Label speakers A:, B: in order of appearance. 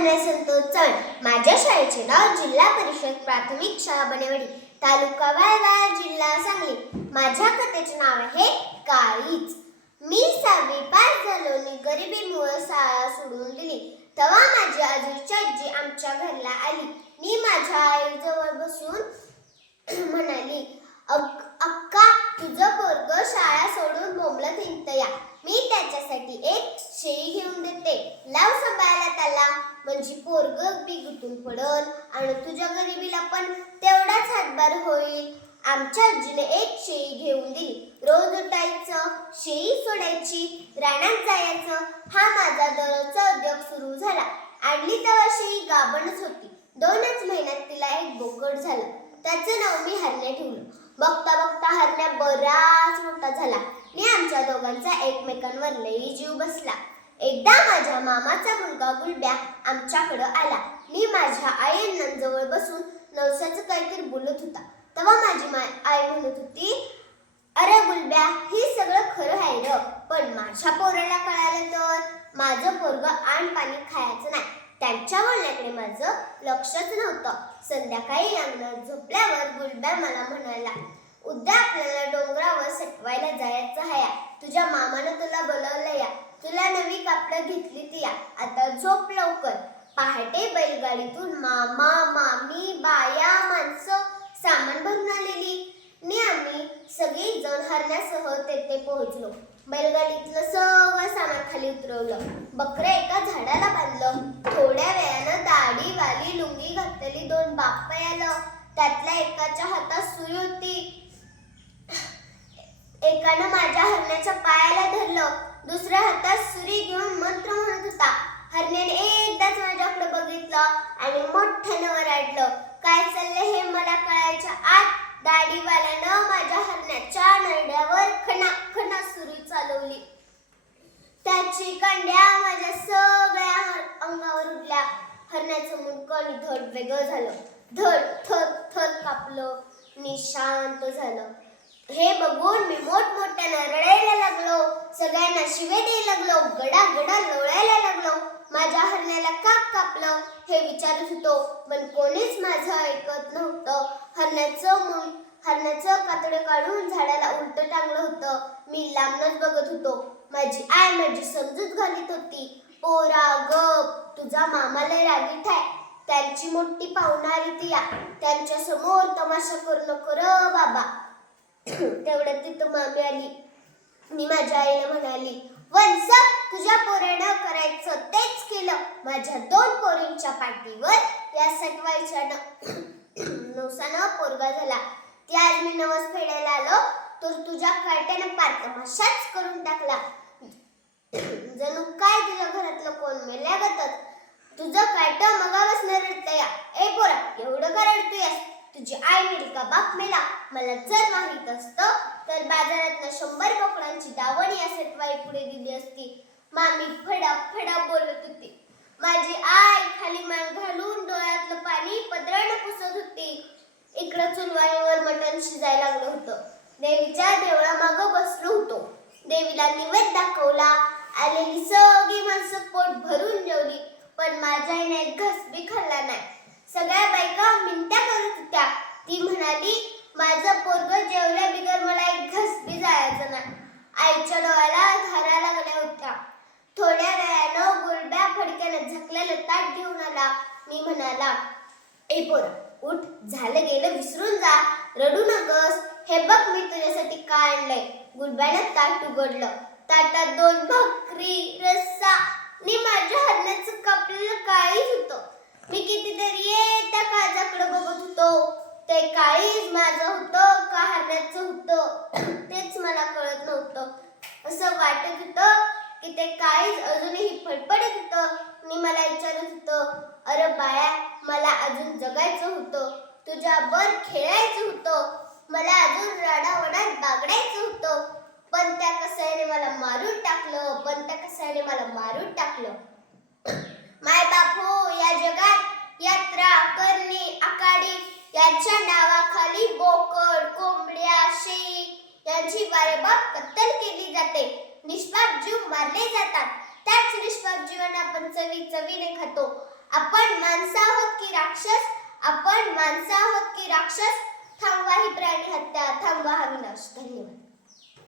A: हरण्या संतोष चण माझ्या शाळेचे नाव जिल्हा परिषद प्राथमिक शाळा बनेवडी तालुका वाळवा जिल्हा सांगली. माझ्या कथेचे नाव आहे काळीच मी सहावी पास झालो मी गरिबीमुळे शाळा सोडून दिली. तेव्हा माझी आजीची आजी आमच्या घरला आली. मी माझ्या आईजवळ बसून म्हणाली "अग- अक्का तुझं पोरग शाळा सोडून बोंबलत हिंडतया मी त्याच्यासाठी एक शेळी घेऊन देते लाव सांभाळायला त्याला म्हणजे पोरग बी पडल आणि तुझ्या गरिबीला पण तेवढाच हातभार होईल. आमच्या आजीने एक शेळी घेऊन दिली. रोज उठायचं शेळी सोडायची रानात जायचं हा माझा दररोजचा उद्योग सुरू झाला. आणली तेव्हा शेळी गाभणच होती. दोनच महिन्यात तिला एक बोकड झालं. त्याचं नाव मी हरण्या ठेवलं. बघता बघता हरण्या बराच मोठा झाला. आणि आमच्या दोघांचा एकमेकांवर लई जीव बसला. एकदा माझ्या मामाचा मुलगा गुलब्या आमच्याकडं आला. मी माझ्या आईंजवळ बसून नवसाचं काहीतरी बोलत होता. तेव्हा माझी मा आई म्हणत होती अरे गुलब्या हे सगळं खरं आहे र पण माझ्या पोराला कळालं तर माझं पोरग आण पाणी खायचं नाही. त्यांच्या बोलण्याकडे माझं लक्षच नव्हतं. संध्याकाळी अंगणात झोपल्यावर गुलब्या मला म्हणाला उद्या आपल्याला डोंगरावर सटवायला जायचं आहे तुझ्या मामानं तुला बोलवलं या. तुला नवी कापडं घेतली ती या. आता झोप लवकर. पहाटे बैलगाडीतून मामा मामी बाया माणसं सामान भरून आलेली. मी आम्ही सगळी जण हरण्यासह तेथे पोहोचलो. बैलगाडीतलं सगळं सामान खाली उतरवलं. बकरं एका झाडाला बांधलं. थोड्या वेळानं दाढी वाली लुंगी घातलेली दोन बाप्पा आलं त्यातल्या एकाच्या हातात सुई होती. एकानं माझ्या हरण्याच्या पायाला धरलं. दुसऱ्या हातात सुरी घेऊन मंत्र म्हणत होता. हरण्याने एकदाच माझ्याकडे बघितलं आणि मोठ्यानं वराडलं. काय चाललंय हे मला कळायच्या आत दाढीवाल्यानं माझ्या हरण्याच्या नरड्यावर खणा खणा सुरी चालवली. त्याची कांड्या माझ्या सगळ्या अंगावर उडल्या. हरण्याचं मुंडकं आणि धड वेगळं झालं. धड थर थर कापलं. मी शांत झालं. हे बघून मी मोठमोठ्यानं रडायला लागलो. सगळ्यांना शिवे द्यायला लागलो. गडा गडा लोळायला लागलो. माझ्या हरण्याला काप कापलं. हे विचारत होतो पण कोणीच माझं ऐकत नव्हतं. हरण्याचं मुंड हरण्याचं कातडं काढून झाडाला उलट टांगलं होतं. मी लांबनच बघत होतो. माझी आय माझी समजूत घालीत होती. पोरा गप तुझा मामाला रागीट आहे. त्यांची मोठी पाहुणा आली ती या त्यांच्यासमोर तमाशा करू नको र बाबा. तेवढ्यात तिथं मामी आली. मी माझ्या आईला म्हणाली वंस तुझ्या पोरानं करायचं तेच केलं. माझ्या दोन पोरींच्या पाठीवर या सटवायच्या नवसानं पोरगा झाला. ती आज मी नवस फेडायला आलो तर तुझ्या काट्यानं पारतमाशाच करून टाकला. जणू काय तुझ्या घरातलं कोण मेल्यागतच? तुझं काट मगापासून रडतया. ए पोरा एवढं का रडतोयस? तुझी आई मेली का बाप मेला मला जर माहीत असतं तर बाजारातल्या शंभर बोकडांची दावण या सटवाई पुढे दिली असती. मामी फडा फडा बोलत होती. माझी आई खाली मान घालून डोळ्यातलं पाणी पदरानं पुसत होती. इकडं चुलवाईवर मटण शिजायला लागलं होतं. देवीच्या देवळामागं बसलो होतो. देवीला निवेद दाखवला. आलेली सगळी माणसं पोट भरून जेवली. पण माझ्या आईने एक बी खाल्ला नाही. सगळ्या बायका मिनत्या करत होत्या. ती म्हणाली माझं पोरग जेवल्या बिगर मला एक घस बी जायचं नाही. आईच्या डोळ्याला धारा लागल्या होत्या. थोड्या वेळानं गुलब्या फडक्यानं झकलेलं ताट घेऊन आला. मी म्हणाला ए पोर उठ झालं गेलं विसरून जा. रडू नकस. हे बघ मी तुझ्यासाठी काय आणलंय. गुलब्यानं ताट उघडलं. ताटात दोन भाकरी रस्सा. आणि माझ्या हरण्याचं कापलेलं काळीच होतं. मी कितीतरी त्या काळजाकडे बघत होतो. ते काळीज माझं होतं का हरण्याचं होतं तेच मला कळत नव्हतं. असं वाटत होतं की ते काळीज अजूनही फडफडत होतं. आणि मला विचारत होतं अरे बाया मला अजून जगायचं होतं. तुझ्यावर खेळायचं होतं. मला अजून राडावडात बागडायचं होतं. पण त्या कसायने मला मारून टाकलं पण त्या कसायने मला मारून टाकलं. त्यांच्या नावाखाली बोकड कोंबड्या शेळी यांची वारेबाप कत्तल केली जाते. निष्पाप जीव मारले जातात. त्याच निष्पाप जीवन आपण चवी चवीने खातो. आपण माणसं आहोत की राक्षस? आपण माणसं आहोत की राक्षस? थांबवा ही प्राणी हत्या. थांबवा हा विनाश. धन्यवाद.